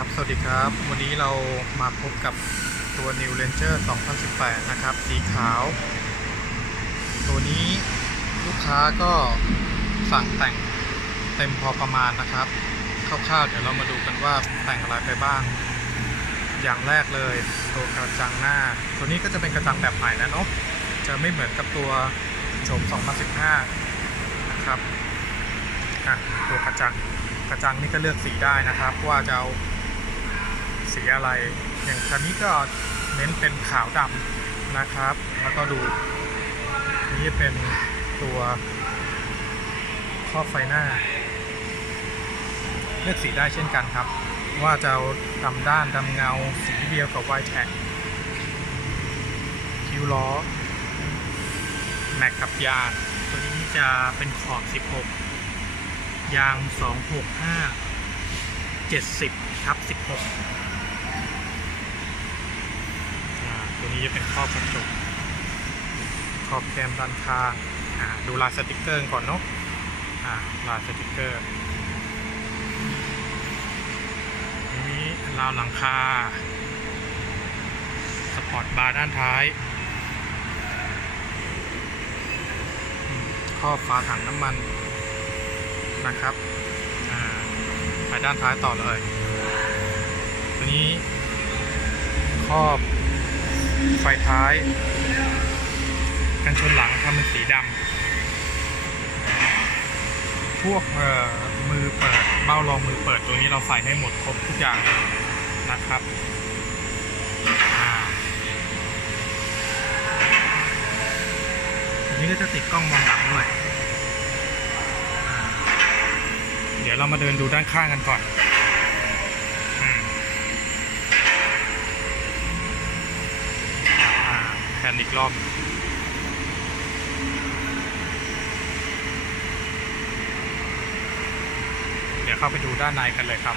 ครับ สวัสดีครับ วันนี้เรามาพบกับตัว New Ranger 2018 นะครับ สีขาว ตัวนี้ลูกค้าก็สั่งแต่งเต็มพอประมาณนะครับ คร่าวๆ เดี๋ยวเรามาดูกันว่าแต่งอะไรไปบ้าง อย่างแรกเลยตัวกระจังหน้า ตัวนี้ก็จะเป็นกระจังแบบใหม่นะเนาะ จะไม่เหมือนกับตัวโฉม2015 นะครับอะตัวกระจังกระจังนี่ก็เลือกสีได้นะครับ ว่าจะเอา สีอะไร อย่างคันนี้ก็เน้นเป็นขาวดำนะครับ แล้วก็ดูนี่เป็นตัวครอบไฟหน้า เลือกสีได้เช่นกันครับ ว่าจะดำด้านดำเงาสีเดียวกับไวแท็กคิวล้อแม็กกับยางตัวนี้จะเป็นขอบ 16 ยาง 265 70ทับ16อ่าตัว นี้จะเป็นครอบกระจกขอบแคมด้านข้างดูลายสติกเกอร์ก่อนเนาะอ่าลายสติกเกอร์นี้ราวหลังคา สปอร์ตบาร์ด้านท้ายครอบฝาถังน้ำมันนะครับอ่าไปด้านท้ายต่อเลย ตัวนี้ครอบ ไฟท้าย กันชนหลังทำเป็นสีดำพวกเอ่อมือเปิดเบ้ารองมือเปิดตัวนี้เราใส่ให้หมดครบทุกอย่างเลยนะครับอันนี้ก็จะติดกล้องมองหลังด้วยเดี๋ยวเรามาเดินดูด้านข้างกันก่อน แผ่นอีกรอบเดี๋ยวเข้าไปดูด้านในกันเลยครับ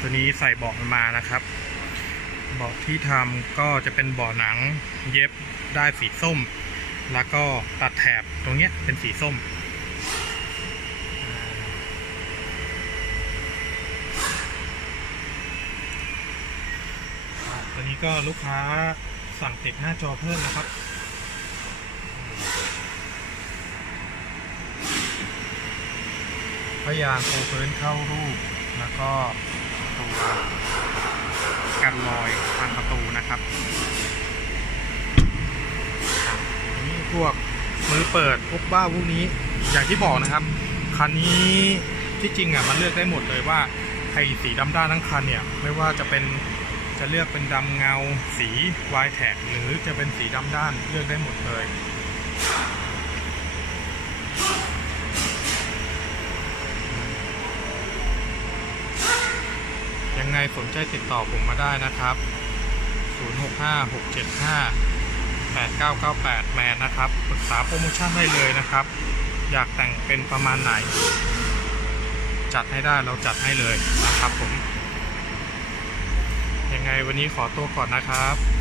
ตัวนี้ใส่เบาะมันมานะครับเบาะที่ทำก็จะเป็นเบาะหนังเย็บได้สีส้ม แล้วก็ตัดแถบตรงเนี้ยเป็นสีส้ม ตัวนี้ก็ลูกค้าสั่งติดหน้าจอเพิ่มนะครับพยางปูพื้นเข้ารูป แล้วก็ตัวกันรอยทางประตูนะครับนี่พวกมือเปิดพวกบ้าพวกนี้ อย่างที่บอกนะครับ คันนี้ที่จริงอะมันเลือกได้หมดเลยว่าไอ้สีดำด้านทั้งคันเนี่ย ไม่ว่าจะเป็น จะเลือกเป็นดำเงาสีวายแท็กหรือจะเป็นสีดำด้านเลือกได้หมดเลยยังไงสนใจติดต่อผมมาได้นะครับ 0656758998 แมนนะครับ ปรึกษาโปรโมชั่นได้เลยนะครับ อยากแต่งเป็นประมาณไหน จัดให้ได้เราจัดให้เลยนะครับผม ยังไงวันนี้ขอตัวก่อนนะครับ